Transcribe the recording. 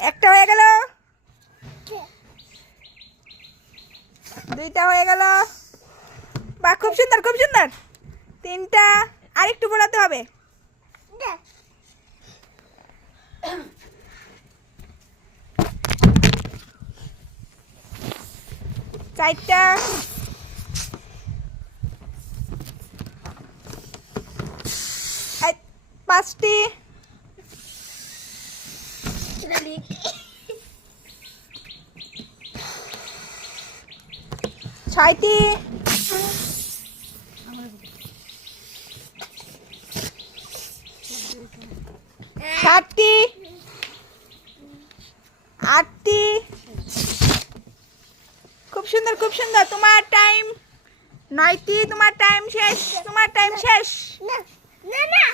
একটা হয়ে গেল, দুইটা হয়ে গেল। বাহ, খুব সুন্দর খুব সুন্দর। তিনটা, আর একটু পড়াতে হবে। চারটা, পাঁচটি, ছয়টি, সাতটি, আটটি। খুব সুন্দর খুব সুন্দর। তোমার টাইম 9টি। তোমার টাইম শেষ, তোমার টাইম শেষ। না না না